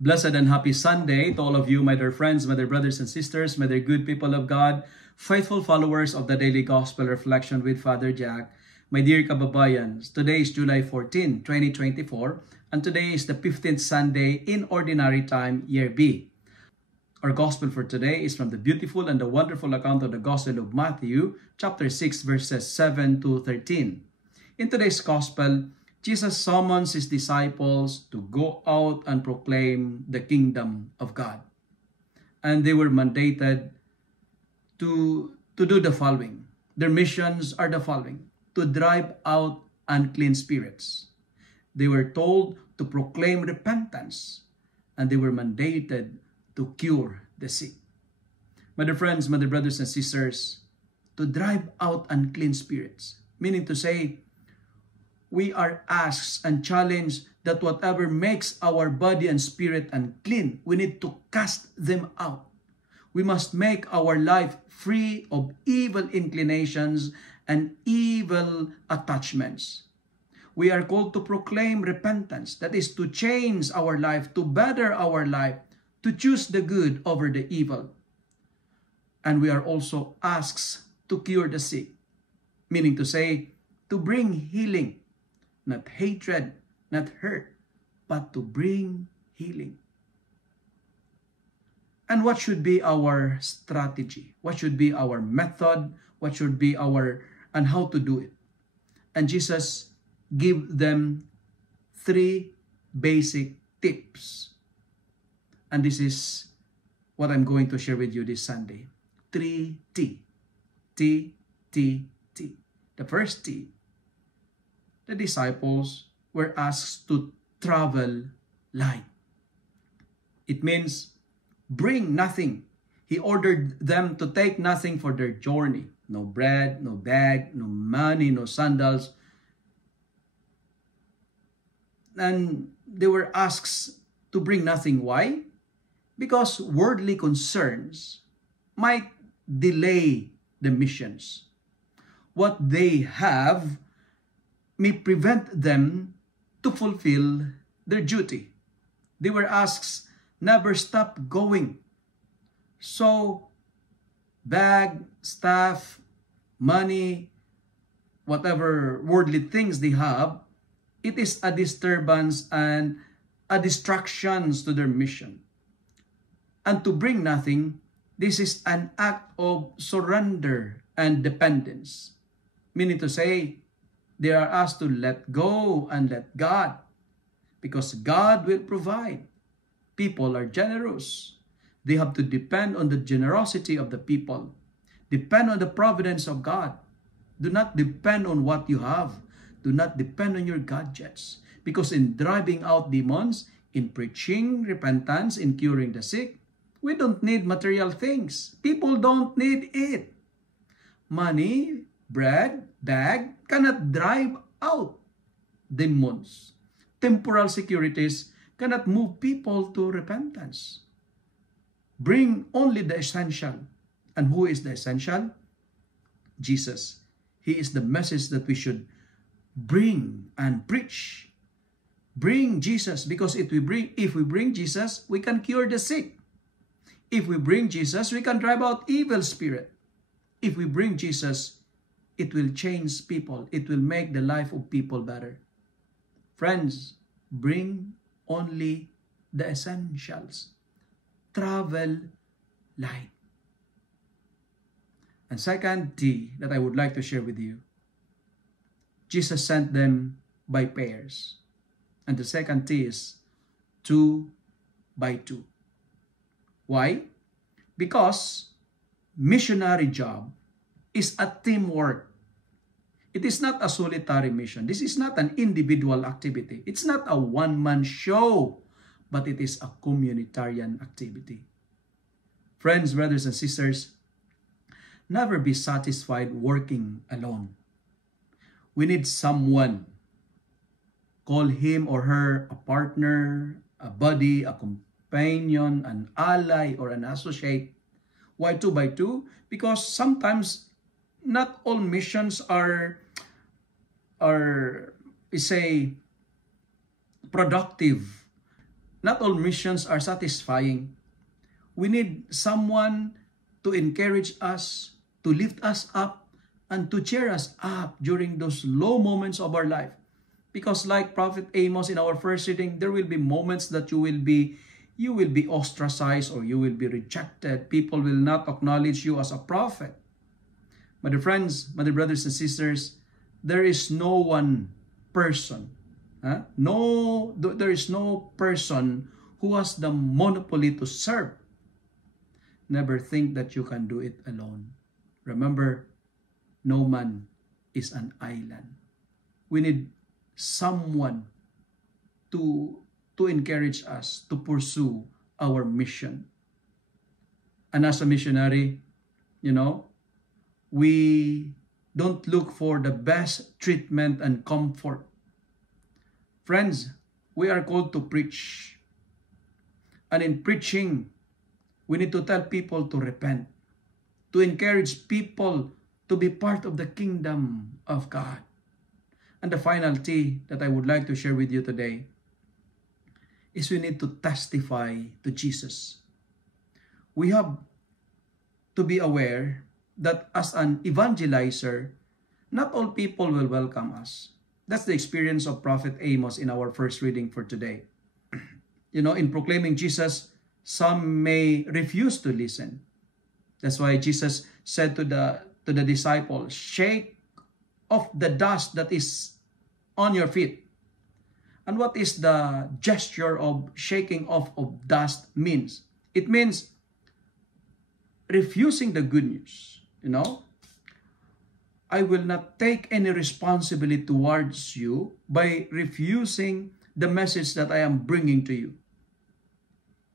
Blessed and happy Sunday to all of you, my dear friends, my dear brothers and sisters, my dear good people of God, faithful followers of the Daily Gospel Reflection with Father Jack, my dear kababayans. Today is July 14, 2024, and today is the 15th Sunday in Ordinary Time, Year B. Our Gospel for today is from the beautiful and the wonderful account of the Gospel of Matthew, chapter 6, verses 7 to 13. In today's Gospel, Jesus summons his disciples to go out and proclaim the kingdom of God. And they were mandated to do the following. Their missions are the following: to drive out unclean spirits. They were told to proclaim repentance, and they were mandated to cure the sick. My dear friends, my dear brothers and sisters, to drive out unclean spirits, meaning to say, we are asked and challenged that whatever makes our body and spirit unclean, we need to cast them out. We must make our life free of evil inclinations and evil attachments. We are called to proclaim repentance, that is to change our life, to better our life, to choose the good over the evil. And we are also asked to cure the sick, meaning to say, to bring healing. Not hatred, not hurt, but to bring healing. And what should be our strategy? What should be our method? What should be and how to do it? And Jesus gave them 3 basic tips. And this is what I'm going to share with you this Sunday. 3 T. T, T, T. The first T. The disciples were asked to travel light. It means bring nothing. He ordered them to take nothing for their journey. No bread, no bag, no money, no sandals. And they were asked to bring nothing. Why? Because worldly concerns might delay the missions. What they have may prevent them to fulfill their duty. They were asked, never stop going. So, bag, staff, money, whatever worldly things they have, it is a disturbance and a distraction to their mission. And to bring nothing, this is an act of surrender and dependence. Meaning to say, they are asked to let go and let God, because God will provide. People are generous. They have to depend on the generosity of the people. Depend on the providence of God. Do not depend on what you have. Do not depend on your gadgets. Because in driving out demons, in preaching repentance, in curing the sick, we don't need material things. People don't need it. Money, bread, bag cannot drive out demons. Temporal securities cannot move people to repentance. Bring only the essential. And who is the essential? Jesus. He is the message that we should bring and preach. Bring Jesus, because if we bring Jesus, we can cure the sick. If we bring Jesus, we can drive out evil spirit. If we bring Jesus, it will change people. It will make the life of people better. Friends, bring only the essentials. Travel light. And second T that I would like to share with you. Jesus sent them by pairs. And the second T is 2 by 2. Why? Because missionary job is a teamwork. It is not a solitary mission. This is not an individual activity. It's not a one-man show, but it is a communitarian activity. Friends, brothers and sisters, never be satisfied working alone. We need someone. Call him or her a partner, a buddy, a companion, an ally, or an associate. Why 2 by 2? Because sometimes not all missions are productive. Not all missions are satisfying. We need someone to encourage us, to lift us up, and to cheer us up during those low moments of our life. Because like Prophet Amos in our first reading, there will be moments that you will be ostracized or you will be rejected. People will not acknowledge you as a prophet. My dear friends, my dear brothers and sisters, there is no one person, there is no person who has the monopoly to serve. Never think that you can do it alone. Remember, no man is an island. We need someone to encourage us to pursue our mission. And as a missionary, we don't look for the best treatment and comfort. Friends, we are called to preach. And in preaching, we need to tell people to repent, to encourage people to be part of the kingdom of God. And the final T that I would like to share with you today is we need to testify to Jesus. We have to be aware that as an evangelizer, not all people will welcome us. That's the experience of Prophet Amos in our first reading for today. In proclaiming Jesus, some may refuse to listen. That's why Jesus said to the disciples, shake off the dust that is on your feet. And what is the gesture of shaking off of dust means? It means refusing the good news. I will not take any responsibility towards you by refusing the message that I am bringing to you.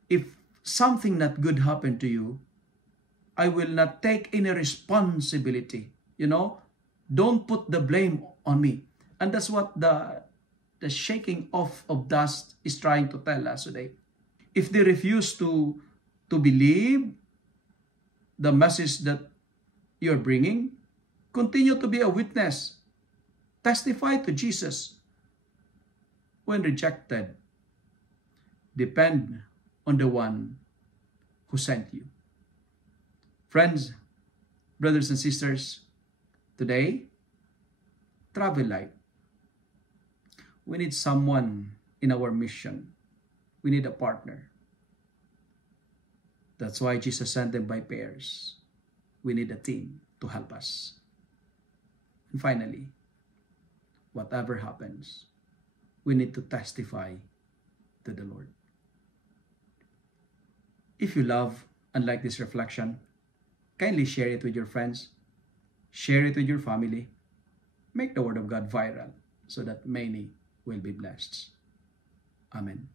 If something not good happened to you, I will not take any responsibility. Don't put the blame on me. And that's what the shaking off of dust is trying to tell us today. If they refuse to believe the message that you're bringing, continue to be a witness. Testify to Jesus. When rejected, depend on the one who sent you. Friends, brothers and sisters, today, travel light. We need someone in our mission. We need a partner. That's why Jesus sent them by pairs. We need a team to help us. And finally, whatever happens, we need to testify to the Lord. If you love and like this reflection, kindly share it with your friends. Share it with your family. Make the Word of God viral so that many will be blessed. Amen.